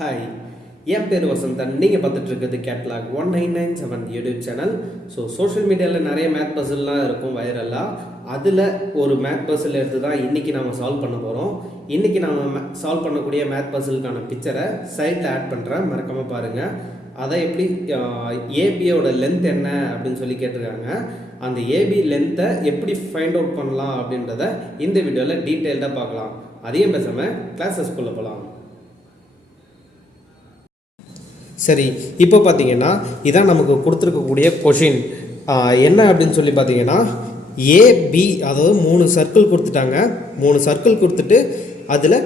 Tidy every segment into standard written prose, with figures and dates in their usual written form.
Hi, என் பேர் வசந்தன். நீங்கள் பார்த்துட்டு இருக்கிறது கேட்லாக் 1997 யூடியூப் சேனல். சோஷியல் மீடியாவில் நிறைய மேத் பசில்லாம் இருக்கும் வைரலாக. அதில் ஒரு மேத் பசில் எடுத்து தான் இன்றைக்கி நம்ம சால்வ் பண்ண போகிறோம். இன்றைக்கி நம்ம சால்வ் பண்ணக்கூடிய மேத் பசிலுக்கான பிக்சரை சைட்டில் ஆட் பண்ணுறேன், மறக்காமல் பாருங்கள். அதை எப்படி ஏபியோட லென்த் என்ன அப்படின்னு சொல்லி கேட்டிருக்காங்க. அந்த ஏபி லென்த்தை எப்படி ஃபைண்ட் அவுட் பண்ணலாம் அப்படின்றத இந்த வீடியோவில் டீட்டெயில்டாக பார்க்கலாம். அதையும் பேசாமல் கிளாஸஸ்குள்ளே போகலாம். சரி, இப்போ பார்த்தீங்கன்னா இதான் நமக்கு கொடுத்துருக்கக்கூடிய கொஷின். என்ன அப்படின்னு சொல்லி பார்த்தீங்கன்னா ஏபி, அதாவது 3 சர்க்கிள் கொடுத்துட்டாங்க. 3 சர்க்கிள் கொடுத்துட்டு அதில்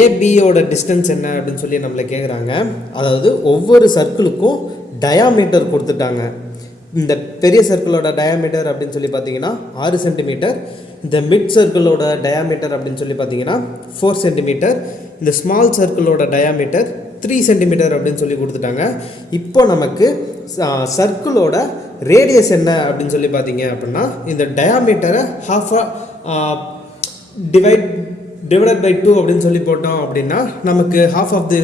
ஏபியோட டிஸ்டன்ஸ் என்ன அப்படின்னு சொல்லி நம்மளை கேட்குறாங்க. அதாவது ஒவ்வொரு சர்க்கிளுக்கும் டயாமீட்டர் கொடுத்துட்டாங்க. இந்த பெரிய சர்க்கிளோட டயாமீட்டர் அப்படின்னு சொல்லி பார்த்தீங்கன்னா 6 சென்டிமீட்டர். இந்த மிட் சர்க்கிளோட டயாமீட்டர் அப்படின்னு சொல்லி பார்த்தீங்கன்னா 4 சென்டிமீட்டர். இந்த ஸ்மால் சர்க்கிளோட டயாமீட்டர் 3 சென்டிமீட்டர் அப்படின்னு சொல்லி கொடுத்துட்டாங்க. இப்போ நமக்கு சர்க்கிளோட ரேடியஸ் என்ன அப்படின்னு சொல்லி பார்த்தீங்க அப்படின்னா இந்த டயாமீட்டரை டிவைட் பை 2 அப்படின்னு சொல்லி போட்டோம் அப்படின்னா நமக்கு ஹாஃப் ஆஃப் தி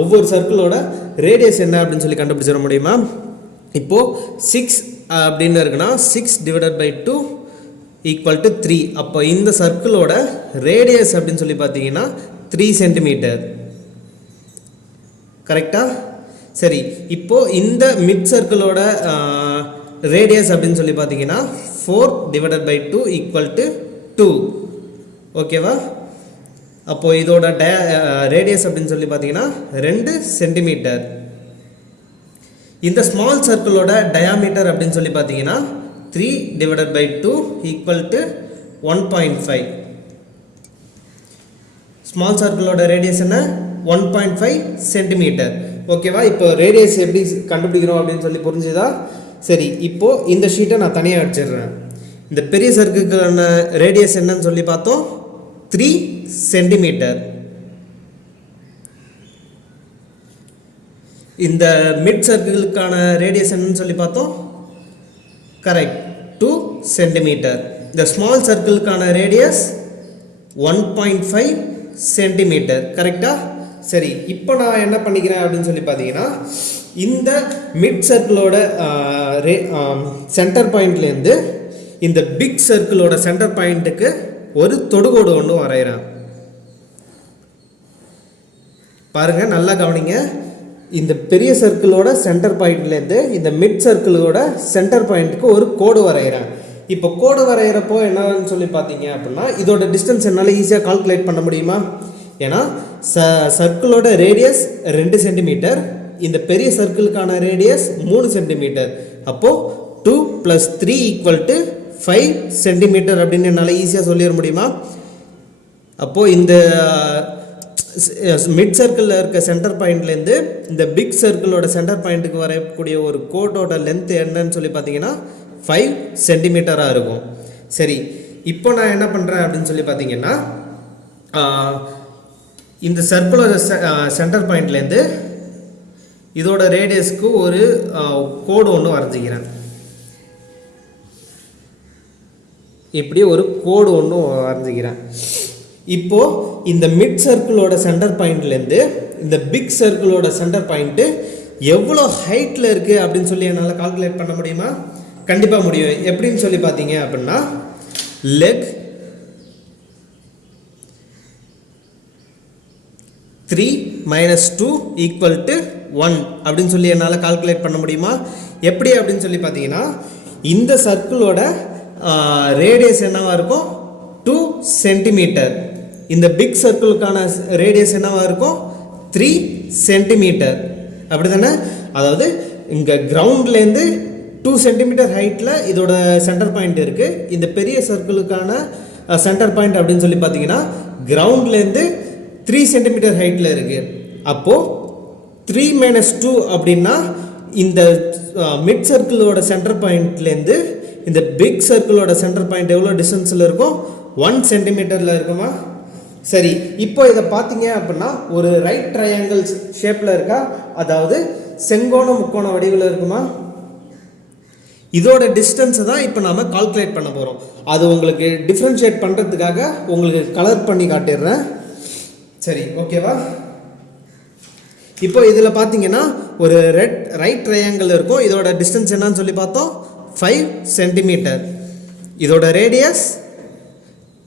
ஒவ்வொரு சர்க்கிளோட ரேடியஸ் என்ன அப்படின்னு சொல்லி கண்டுபிடிச்சிட முடியுமா? இப்போது 6 அப்படின்னு இருக்குன்னா 6 டிவைடட் பை 2 ஈக்குவல் டு 3. அப்போ இந்த சர்க்கிளோட ரேடியஸ் அப்படின்னு சொல்லி பார்த்தீங்கன்னா 3 சென்டிமீட்டர். கரெக்டாக? சரி, இப்போது இந்த மிட் சர்க்கிளோட ரேடியஸ் அப்படின்னு சொல்லி பார்த்தீங்கன்னா 4 டிவைடட் பை 2 ஈக்குவல் டு 2. ஓகேவா? அப்போது இதோட ரேடியஸ் அப்படின்னு சொல்லி பார்த்தீங்கன்னா 2 சென்டிமீட்டர். இந்த ஸ்மால் சர்க்கிளோட டயாமீட்டர் அப்படின்னு சொல்லி பார்த்தீங்கன்னா 3 divided by 2 equal to 1.5. Small சர்க்கிளோட ரேடியஸ் என்ன? 1.5 சென்டிமீட்டர். ஓகேவா? இப்போ ரேடியஸ் எப்படி கண்டுபிடிக்கிறோம் அப்படின்னு சொல்லி புரிஞ்சுதா? சரி, இப்போது இந்த ஷீட்டை நான் தனியாக அடிச்சிடுறேன். இந்த பெரிய சர்க்கிளுக்கான ரேடியஸ் என்னன்னு சொல்லி பார்த்தோம், 3 சென்டிமீட்டர். இந்த மிட் சர்க்கிளுக்கான ரேடியஸ் என்னன்னு சொல்லி பார்த்தோம், கரெக்ட், 2 சென்டிமீட்டர். இந்த ஸ்மால் சர்க்கிளுக்கான ரேடியஸ் 1.5 சென்டிமீட்டர். கரெக்டாக? சரி, இப்போ நான் என்ன பண்ணிக்கிறேன் அப்படின்னு சொல்லி பார்த்தீங்கன்னா இந்த மிட் சர்க்கிளோட சென்டர் பாயிண்ட்லேருந்து இந்த பிக் சர்க்கிளோட சென்டர் பாயிண்ட்டுக்கு ஒரு தொடுகோடு ஒன்று வரைகிறேன். பாருங்கள், நல்லா கவனிங்க. இந்த பெரிய சர்க்கிளோட சென்டர் பாயிண்ட்லேருந்து இந்த மிட் சர்க்கிளோட சென்டர் பாயிண்ட்டுக்கு ஒரு கோடு வரைகிறேன். இப்போ கோடு வரைகிறப்போ என்னன்னு சொல்லி பார்த்தீங்க அப்படின்னா இதோட டிஸ்டன்ஸ் என்னால் ஈஸியாக கால்குலேட் பண்ண முடியுமா? ஏன்னா சர்க்கிளோட ரேடியஸ் 2 சென்டிமீட்டர், இந்த பெரிய சர்க்கிளுக்கான ரேடியஸ் 3 சென்டிமீட்டர். அப்போது 2 + 3 ஈக்குவல் டு 5 சென்டிமீட்டர் அப்படின்னு என்னால் ஈஸியாக சொல்லிட முடியுமா? அப்போது இந்த மிட் சர்க்கிளில் இருக்க சென்டர் பாயிண்ட்லேருந்து இந்த பிக் சர்க்கிளோட சென்டர் பாயிண்ட்டுக்கு வரக்கூடிய ஒரு கோட்டோட லென்த் என்னன்னு சொல்லி பார்த்தீங்கன்னா 5 சென்டிமீட்டராக இருக்கும். சரி, இப்போ நான் என்ன பண்ணுறேன் அப்படின்னு சொல்லி பார்த்தீங்கன்னா இந்த சர்க்கிளோட சென்டர் பாயிண்ட்லேருந்து இதோட ரேடியஸ்க்கு ஒரு கோடு ஒன்று வரைஞ்சிக்கிறேன். இப்படி ஒரு கோடு ஒன்று வரைஞ்சிக்கிறேன். இப்போது இந்த மிட் சர்க்கிளோட சென்டர் பாயிண்ட்லேருந்து இந்த பிக் சர்க்கிளோட சென்டர் பாயிண்ட்டு எவ்வளோ ஹைட்டில் இருக்குது அப்படின்னு சொல்லி என்னால் கால்குலேட் பண்ண முடியுமா? கண்டிப்பாக முடியும். எப்படின்னு சொல்லி பார்த்தீங்க அப்படின்னா லெக் 3 - 2 ஈக்குவல் டு 1 அப்படின்னு சொல்லி என்னால் கால்குலேட் பண்ண முடியுமா? எப்படி அப்படின்னு சொல்லி பார்த்தீங்கன்னா இந்த சர்க்கிளோட ரேடியஸ் என்னவாக இருக்கும்? 2 சென்டிமீட்டர். இந்த பிக் சர்க்கிளுக்கான ரேடியஸ் என்னவாக இருக்கும்? 3 சென்டிமீட்டர். அப்படி தானே? அதாவது இங்கே கிரவுண்ட்லேருந்து 2 சென்டிமீட்டர் ஹைட்டில் இதோட சென்டர் பாயிண்ட் இருக்குது. இந்த பெரிய சர்க்கிளுக்கான சென்டர் பாயிண்ட் அப்படின்னு சொல்லி பார்த்தீங்கன்னா கிரவுண்ட்லேருந்து 3 சென்டிமீட்டர் ஹைட்டில் இருக்குது. அப்போது 3 - 2 அப்படின்னா இந்த மிட் சர்க்கிளோட சென்டர் பாயிண்ட்லேருந்து இந்த பிக் சர்க்கிளோட சென்டர் பாயிண்ட் எவ்வளோ டிஸ்டன்ஸில் இருக்கும்? 1 சென்டிமீட்டரில் இருக்குமா? சரி, இப்போ இதை பார்த்தீங்க அப்படின்னா ஒரு ரைட் ட்ரையாங்கிள் ஷேப்பில் இருக்கா? அதாவது செங்கோண முக்கோண வடிவில் இருக்குமா? இதோட டிஸ்டன்ஸை தான் இப்போ நாம் கால்குலேட் பண்ண போகிறோம். அது உங்களுக்கு டிஃப்ரென்ஷியேட் பண்ணுறதுக்காக உங்களுக்கு கலர் பண்ணி காட்டிடுறேன். சரி, ஓகேவா? இப்போ இதில் பார்த்தீங்கன்னா ஒரு ரைட் ட்ரையாங்கிள் இருக்கும். இதோட டிஸ்டன்ஸ் என்னன்னு சொல்லி பார்த்தோம் 5 சென்டிமீட்டர். இதோட ரேடியஸ்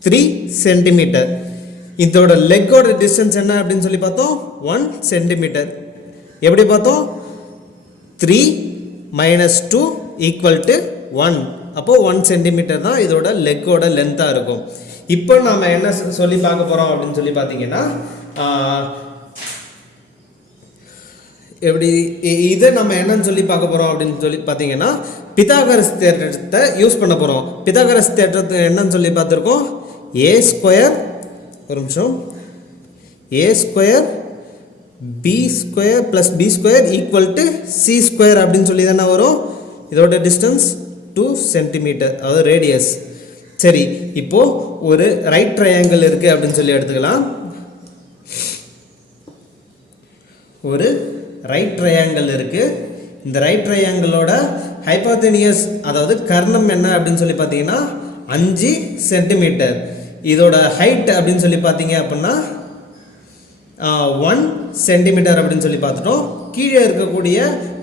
3 சென்டிமீட்டர். இதோட லெக்கோட டிஸ்டன்ஸ் என்ன அப்படின்னு சொல்லி பார்த்தோம் 1 சென்டிமீட்டர். எப்படி பார்த்தோம் 3 - 2 = 1. அப்போது 1 சென்டிமீட்டர் தான் இதோட லெக்கோட லென்த்தாக இருக்கும். இப்போ நாம் என்ன சொல்லி பார்க்க போகிறோம் அப்படின்னு சொல்லி பார்த்தீங்கன்னா எப்படி இதை நம்ம என்னன்னு சொல்லி பார்க்க போகிறோம் அப்படின்னு சொல்லி பார்த்தீங்கன்னா பித்தாகரஸ் தேற்றத்தை யூஸ் பண்ண போகிறோம். பித்தாகரஸ் தேற்றத்தை என்னன்னு சொல்லி பார்த்துருக்கோம் a² ஒரு நிமிஷம் a² b² + b² = c² அப்படின்னு சொல்லி தானே வரும். இதோட டிஸ்டன்ஸ் 2 சென்டிமீட்டர், அதாவது ரேடியஸ். சரி, இப்போது ஒரு ரைட் ட்ரையாங்கிள் இருக்குது அப்படின்னு சொல்லி எடுத்துக்கலாம். ஒரு ரைட் ட்ரையாங்கிள் இருக்குது. இந்த ரைட் ட்ரையாங்கிளோட ஹைப்போதெனியஸ் அதாவது கர்ணம் என்ன அப்படின்னு சொல்லி பார்த்தீங்கன்னா 5 சென்டிமீட்டர். இதோட ஹைட் அப்படின்னு சொல்லி பார்த்தீங்க அப்படின்னா 1 சென்டிமீட்டர் அப்படின்னு சொல்லி பார்த்துட்டோம். கீழே இருக்கக்கூடிய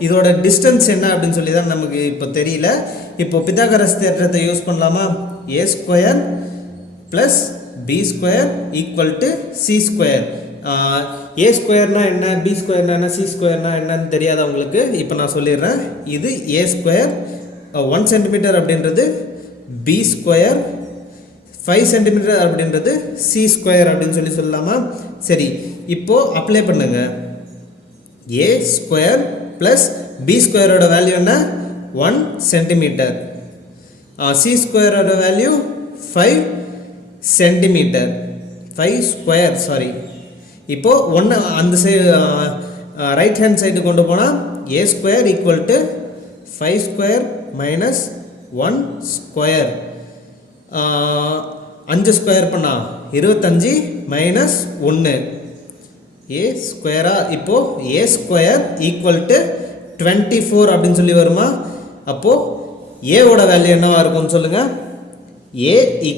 இதோட டிஸ்டன்ஸ் என்ன அப்படின்னு சொல்லி தான் நமக்கு இப்போ தெரியல. இப்போ பித்தாகரஸ் தேற்றத்தை யூஸ் பண்ணலாமா? a² + b² = c². a² என்ன, b² என்ன, c² என்னன்னு தெரியாத உங்களுக்கு இப்போ நான் சொல்லிடுறேன். இது a², 1 சென்டிமீட்டர் அப்படின்றது b², 5 சென்டிமீட்டர் அப்படின்றது c² அப்படின்னு சொல்லலாமா? சரி, இப்போது அப்ளை பண்ணுங்க. a² + b² வேல்யூ என்ன 1 centimetre, c² value 5 centimetre, 5² sorry. இப்போது ஒன்று அந்த சைடு ரைட் ஹேண்ட் சைடு கொண்டு போனால் a² = 5² - 1². 5 ஸ்கொயர் பண்ணால் 25 - 1 a². இப்போது a² = 24 அப்படின்னு சொல்லி வருமா? அப்போது ஏவோட வேல்யூ என்னவா இருக்கும்னு சொல்லுங்கள். a =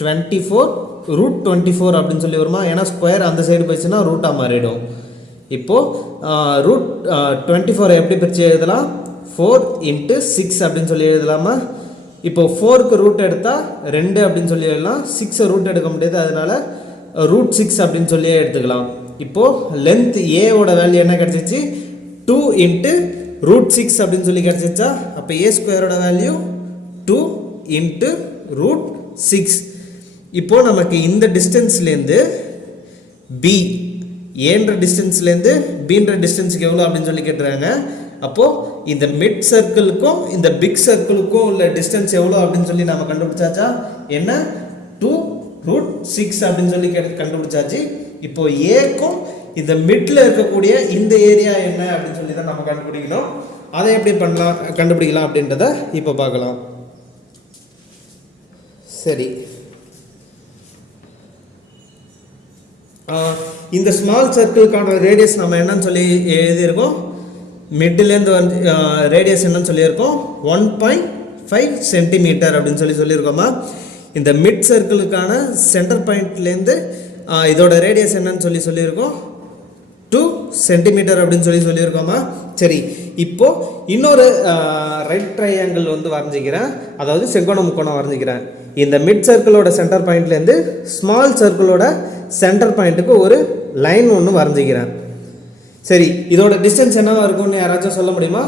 24 √24 அப்படின்னு சொல்லி வருமா? ஏன்னா ஸ்கொயர் அந்த சைடு போயிடுச்சுன்னா ரூட்டாக மாறிடும். இப்போது √24 எப்படி பிரித்து எழுதலாம்? 4 × 6 அப்படின்னு சொல்லி எழுதலாமா? இப்போது 4க்கு ரூட் எடுத்தால் 2 அப்படின்னு சொல்லி எழுதலாம். 6 ரூட் எடுக்க முடியாது, அதனால √6 அப்படின்னு சொல்லியே எடுத்துக்கலாம். இப்போது லென்த் ஏவோட வேல்யூ என்ன கிடச்சிச்சு? 2 × √6 அப்படின்னு சொல்லி கிடச்சிச்சா? அப்போ a² வேல்யூ 2 × √6. இப்போது நமக்கு இந்த டிஸ்டன்ஸ்லேருந்து பி ஏன்ற டிஸ்டன்ஸ்லேருந்து பீன்ற டிஸ்டன்ஸுக்கு எவ்வளோ அப்படின்னு சொல்லி கேட்டுறாங்க. அப்போது இந்த மிட் சர்க்கிளுக்கும் இந்த பிக் சர்க்கிளுக்கும் உள்ள டிஸ்டன்ஸ் எவ்வளோ அப்படின்னு சொல்லி நம்ம கண்டுபிடிச்சாச்சா? என்ன 2 √6 அப்படின்னு சொல்லி கண்டுபிடிச்சாச்சு. இப்போது ஏக்கும் இந்த மிட்டில் இருக்கக்கூடிய இந்த ஏரியா என்ன அப்படின்னு சொல்லி தான் நம்ம கண்டுபிடிக்கணும். அதை எப்படி கண்டுபிடிக்கலாம் அப்படின்றத இப்போ பார்க்கலாம். சரி, இந்த ஸ்மால் சர்க்கிளுக்கான ரேடியஸ் நம்ம என்னன்னு சொல்லி எழுதியிருக்கோம். மிட்டிலேருந்து வந்து ரேடியஸ் என்னன்னு சொல்லியிருக்கோம் 1.5 சென்டிமீட்டர் அப்படின்னு சொல்லியிருக்கோமா. இந்த மிட் சர்க்கிளுக்கான சென்டர் பாயிண்ட்லேருந்து இதோட ரேடியஸ் என்னன்னு சொல்லியிருக்கோம் 2 சென்டிமீட்டர் அப்படின்னு சொல்லியிருக்கோமா. சரி, இப்போது இன்னொரு ரைட் ட்ரையாங்கிள் வந்து வரைஞ்சிக்கிறேன், அதாவது செங்கோண முக்கோணம் வரைஞ்சிக்கிறேன். இந்த மிட் சர்க்கிளோட சென்டர் பாயிண்ட்லேருந்து ஸ்மால் சர்க்கிளோட சென்டர் பாயிண்ட்டுக்கு ஒரு லைன் ஒன்று வரைஞ்சிக்கிறேன். சரி, இதோட டிஸ்டன்ஸ் என்னவா இருக்கும்னு யாராச்சும் சொல்ல முடியுமா?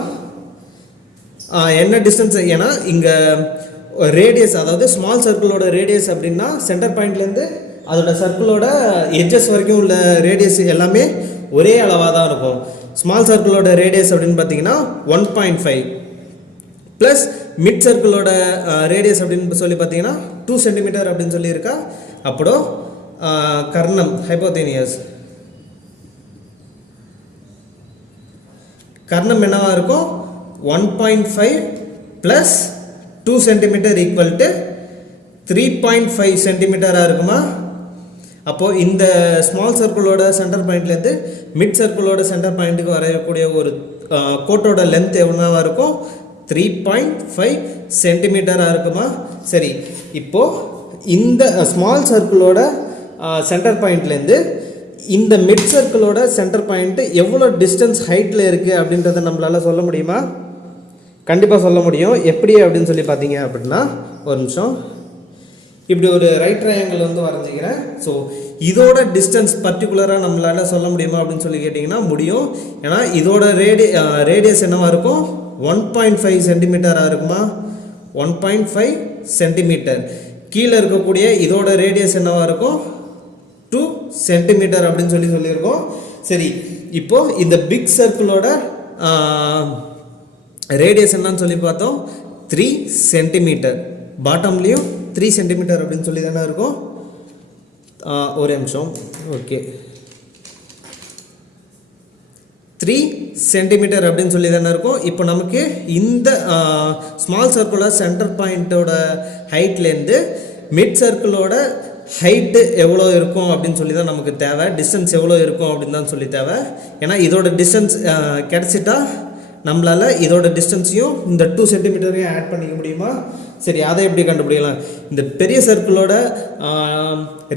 என்ன டிஸ்டன்ஸ்? ஏன்னா இங்கே ரேடியஸ், அதாவது ஸ்மால் சர்க்கிளோட ரேடியஸ் அப்படின்னா சென்டர் பாயிண்ட்லேருந்து அதோட சர்க்கிளோட எட்ஜஸ் வரைக்கும் உள்ள ரேடியஸ் எல்லாமே ஒரே அளவாக தான் இருக்கும். ஸ்மால் சர்க்கிளோட ரேடியஸ் அப்படின்னு பார்த்தீங்கன்னா 1.5 ப்ளஸ் மிட் சர்க்கிளோட ரேடியஸ் அப்படின்னு சொல்லி பார்த்தீங்கன்னா 2 சென்டிமீட்டர் அப்படின்னு சொல்லியிருக்கா. அப்போ கர்ணம் ஹைப்போதெனியஸ் கர்ணம் என்னவா இருக்கும்? 1.5 ப்ளஸ் 2 சென்டிமீட்டர் = 3.5 சென்டிமீட்டராக இருக்குமா? அப்போது இந்த ஸ்மால் சர்க்கிளோட சென்டர் பாயிண்ட்லேருந்து மிட் சர்க்கிளோட சென்டர் பாயிண்ட்டுக்கு வரையக்கூடிய ஒரு கோட்டோட லென்த் எவ்வளோவா இருக்கும்? 3.5 சென்டிமீட்டராக இருக்குமா? சரி, இப்போது இந்த ஸ்மால் சர்க்கிளோட சென்டர் பாயிண்ட்லேருந்து இந்த மிட் சர்க்கிளோட சென்டர் பாயிண்ட் எவ்வளோ டிஸ்டன்ஸ் ஹைட்டில் இருக்குது அப்படின்றத நம்மளால் சொல்ல முடியுமா? கண்டிப்பாக சொல்ல முடியும். எப்படி அப்படின்னு சொல்லி பார்த்தீங்க அப்படின்னா, ஒரு நிமிஷம், இப்படி ஒரு ரைட் ட்ரையாங்கிள் வந்து வரைஞ்சிக்கிறேன். ஸோ இதோட டிஸ்டன்ஸ் பர்டிகுலராக நம்மளால் சொல்ல முடியுமா அப்படின்னு சொல்லி கேட்டிங்கன்னா முடியும். ஏன்னா இதோட ரேடியஸ் என்னவாக இருக்கும்? 1.5 சென்டிமீட்டராக இருக்குமா? 1.5 சென்டிமீட்டர். கீழே இருக்கக்கூடிய இதோட ரேடியஸ் என்னவாக இருக்கும்? 2 சென்டிமீட்டர் அப்படின்னு சொல்லியிருக்கோம். சரி, இப்போது இந்த பிக் சர்க்கிளோட ரேடியஸ் என்னன்னு சொல்லி பார்த்தோம், 3 சென்டிமீட்டர். பாட்டம்லேயும் 3 சென்டிமீட்டர் அப்படின்னு சொல்லி தானே இருக்கும். ஒரு நிமிஷம், ஓகே, 3 சென்டிமீட்டர் அப்படின்னு சொல்லி தானே இருக்கும். இப்போ நமக்கு இந்த ஸ்மால் சர்க்கிளோட சென்டர் பாயிண்ட்டோட ஹைட்லேருந்து மிட் சர்க்கிளோட ஹைட்டு எவ்வளோ இருக்கும் அப்படின்னு சொல்லி தான் நமக்கு தேவை. டிஸ்டன்ஸ் எவ்வளோ இருக்கும் அப்படின்னு தான் சொல்லி தேவை. ஏன்னா இதோட டிஸ்டன்ஸ் கிடச்சிட்டா நம்மளால் இதோட டிஸ்டன்ஸையும் இந்த 2 சென்டிமீட்டரையும் ஆட் பண்ணிக்க முடியுமா? சரி, அதை எப்படி கண்டுபிடிக்கலாம்? இந்த பெரிய சர்க்கிளோட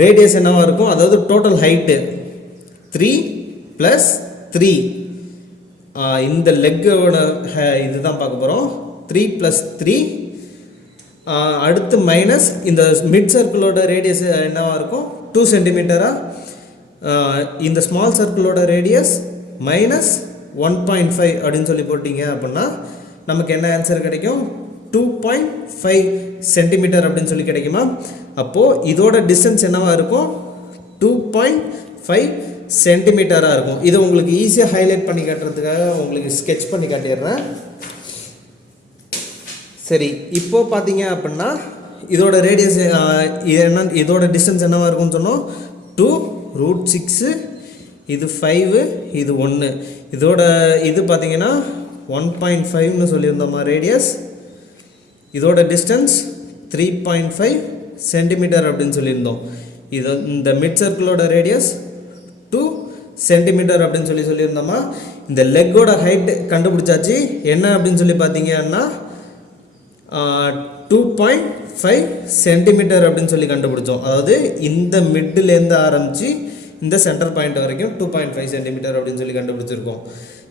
ரேடியஸ் என்னவாக இருக்கும்? அதாவது டோட்டல் ஹைட்டு 3 + 3. இந்த லெக்கோட இதுதான் பார்க்க போகிறோம். 3 + 3. அடுத்து மைனஸ் இந்த மிட் சர்க்கிளோட ரேடியஸ் என்னவாக இருக்கும்? 2 சென்டிமீட்டரா? இந்த ஸ்மால் சர்க்கிளோட ரேடியஸ் -1.5 அப்படின்னு சொல்லி போட்டிங்க அப்படின்னா நமக்கு என்ன ஆன்சர் கிடைக்கும்? 2.5 சென்டிமீட்டர் அப்படின்னு சொல்லி கிடைக்குமா? அப்போது இதோட டிஸ்டன்ஸ் என்னவாக இருக்கும்? 2.5 சென்டிமீட்டராக இருக்கும். இதை உங்களுக்கு ஈஸியாக ஹைலைட் பண்ணி காட்டுறதுக்காக உங்களுக்கு ஸ்கெட்ச் பண்ணி காட்டிடுறேன். சரி, இப்போது பார்த்தீங்க அப்படின்னா இதோட ரேடியஸ் என்ன, இதோட டிஸ்டன்ஸ் என்னவாக இருக்கும்னு சொன்னோம்? 2√6. இது 5, இது 1. இதோட இது பார்த்தீங்கன்னா 1.5ன்னு சொல்லியிருந்தோமா ரேடியஸ். இதோட டிஸ்டன்ஸ் 3.5 சென்டிமீட்டர் அப்படின்னு சொல்லியிருந்தோம். இது இந்த மிட் சர்க்கிளோட ரேடியஸ் 2 சென்டிமீட்டர் அப்படின்னு சொல்லியிருந்தோமா. இந்த லெக்கோட ஹைட் கண்டுபிடிச்சாச்சு. என்ன அப்படின்னு சொல்லி பார்த்தீங்கன்னா 2.5 சென்டிமீட்டர் அப்படின்னு சொல்லி கண்டுபிடிச்சோம். அதாவது இந்த மிட்டிலேருந்து ஆரம்பித்து இந்த சென்டர் பாயிண்ட் வரைக்கும் 2.5 சென்டிமீட்டர் அப்படின்னு சொல்லி கண்டுபிடிச்சிருக்கோம்.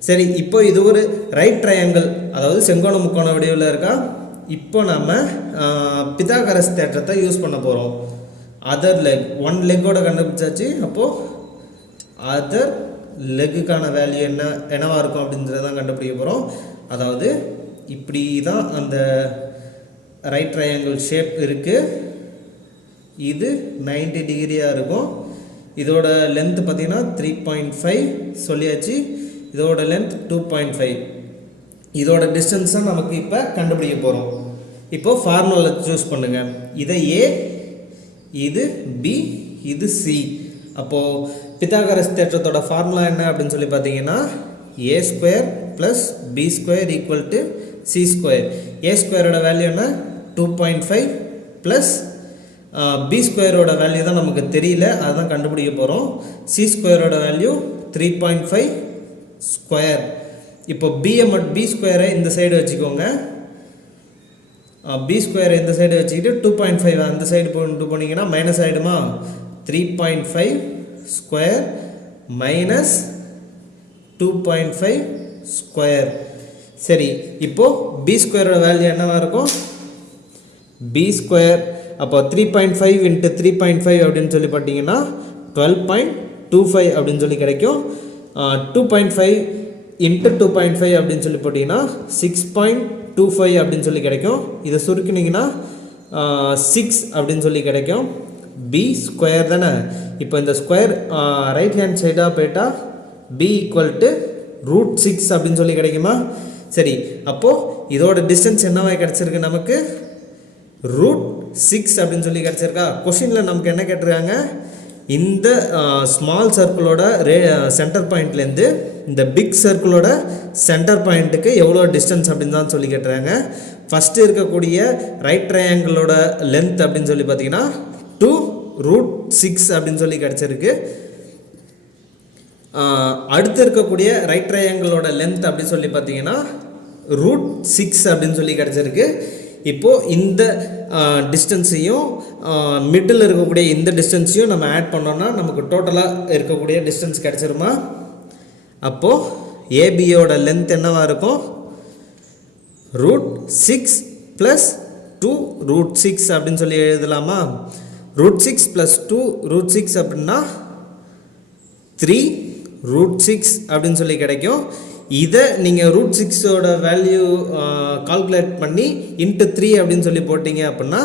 சரி, இப்போ இது ஒரு ரைட் ட்ரையாங்கிள், அதாவது செங்கோண முக்கோண வடிவில் இருக்கா. இப்போ நம்ம பித்தாகரஸ் தேற்றத்தை யூஸ் பண்ண போகிறோம். அதர் லெக், 1 லெக்கோட கண்டுபிடிச்சாச்சு. அப்போது அதர் லெக்குக்கான வேல்யூ என்னவாக இருக்கும் அப்படின்றத தான் கண்டுபிடிக்க போகிறோம். அதாவது இப்படி தான் அந்த ரைட் ட்ரையாங்கிள் ஷேப் இருக்குது. இது 90 டிகிரியாக இருக்கும். இதோட லென்த் பார்த்தீங்கன்னா 3.5 சொல்லியாச்சு. இதோட லென்த் 2.5. இதோட டிஸ்டன்ஸ் தான் நமக்கு இப்போ கண்டுபிடிக்க போகிறோம். இப்போது ஃபார்முலா சூஸ் பண்ணுங்கள். இதை A, இது B, இது C. அப்போது பித்தாகரஸ் தேற்றத்தோட ஃபார்முலா என்ன அப்படின்னு சொல்லி பார்த்தீங்கன்னா A² + B² = C². A² value என்ன? 2.5 ப்ளஸ் B² வேல்யூ தான் நமக்கு தெரியல, அதுதான் கண்டுபிடிக்க போகிறோம். C² value 3.5 square. இப்போ B² இந்த சைடு வச்சுக்கோங்க. B² இந்த சைடு வச்சுக்கிட்டு 2.5 அந்த சைடு போனீங்கன்னா மைனஸ் ஆகிடுமா? 3.5 square minus 2.5 square. சரி, இப்போது B² வேல்யூ என்னவாக இருக்கும்? B² அப்போ 3.5 × 3.5 அப்படின்னு சொல்லி பார்த்தீங்கன்னா 12.25 அப்படின்னு சொல்லி கிடைக்கும். 2.5 × 2.5 அப்படின்னு சொல்லி போட்டிங்கன்னா 6.25 அப்படின்னு சொல்லி கிடைக்கும். இதை சுருக்கினீங்கன்னா 6 அப்படின்னு சொல்லி கிடைக்கும். B² தானே. இப்போ இந்த ஸ்கொயர் ரைட் ஹேண்ட் சைடாக போயிட்டால் B = √6 அப்படின்னு சொல்லி கிடைக்குமா? சரி, அப்போது இதோட டிஸ்டன்ஸ் என்னவா கிடச்சிருக்கு? நமக்கு √6 அப்படின்னு சொல்லி கிடச்சிருக்கா. கொஷினில் நமக்கு என்ன கேட்டிருக்காங்க? இந்த ஸ்மால் சர்க்கிளோட சென்டர் பாயிண்ட்லேருந்து இந்த பிக் சர்க்கிளோட சென்டர் பாயிண்ட்டுக்கு எவ்வளோ டிஸ்டன்ஸ் அப்படின்னு தான் சொல்லி கேட்டுறாங்க. ஃபஸ்ட்டு இருக்கக்கூடிய ரைட் ட்ரையாங்கிளோட லென்த் அப்படின்னு சொல்லி பார்த்தீங்கன்னா 2√6 அப்படின்னு சொல்லி கிடச்சிருக்கு. அடுத்து இருக்கக்கூடிய ரைட் ட்ரையாங்கிளோட லென்த் அப்படின்னு சொல்லி பார்த்தீங்கன்னா √6 அப்படின்னு சொல்லி கிடச்சிருக்கு. இப்போது இந்த டிஸ்டன்ஸையும் மிடில் இருக்கக்கூடிய இந்த டிஸ்டன்ஸையும் நம்ம ஆட் பண்ணோன்னா நமக்கு டோட்டலாக இருக்கக்கூடிய டிஸ்டன்ஸ் கிடச்சிருமா? அப்போது ஏபியோட லென்த் என்னவாக இருக்கும்? √6 + 2 √6 அப்படின்னு சொல்லி எழுதலாமா? √6 + 2 √6 அப்படின்னா 3 √6 அப்படின்னு சொல்லி கிடைக்கும். இதை நீங்கள் √6ஓட வேல்யூ கால்குலேட் பண்ணி × 3 அப்படின்னு சொல்லி போட்டிங்க அப்படின்னா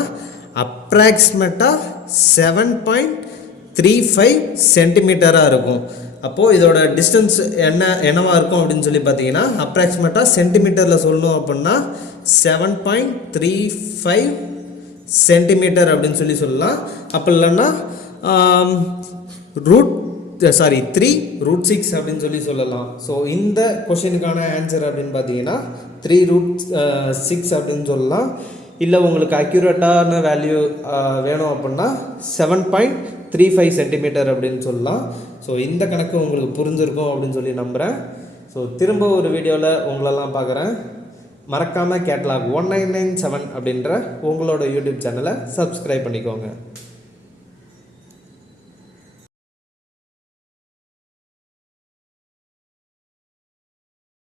அப்ராக்சிமேட்டாக 7.35 சென்டிமீட்டராக இருக்கும். அப்போது இதோட டிஸ்டன்ஸ் என்னவாக இருக்கும் அப்படின்னு சொல்லி பார்த்தீங்கன்னா அப்ராக்சிமேட்டாக சென்டிமீட்டரில் சொல்லணும் அப்படின்னா 7.35 சென்டிமீட்டர் அப்படின்னு சொல்லி சொல்லலாம். அப்போ இல்லைன்னா 3 √6 அப்படின்னு சொல்லி சொல்லலாம். ஸோ இந்த கொஷினுக்கான ஆன்சர் அப்படின்னு பார்த்தீங்கன்னா 3 √6 அப்படின்னு சொல்லலாம். இல்லை உங்களுக்கு அக்யூரேட்டான வேல்யூ வேணும் அப்படின்னா 7.35 சென்டிமீட்டர் அப்படின்னு சொல்லலாம். ஸோ இந்த கணக்கு உங்களுக்கு புரிஞ்சிருக்கும் அப்படின்னு சொல்லி நம்புகிறேன். ஸோ திரும்ப ஒரு வீடியோவில் உங்களெல்லாம் பார்க்குறேன். மறக்காமல் கேட்லாக் 1997 அப்படின்ற உங்களோட யூடியூப் சேனலை சப்ஸ்கிரைப் பண்ணிக்கோங்க.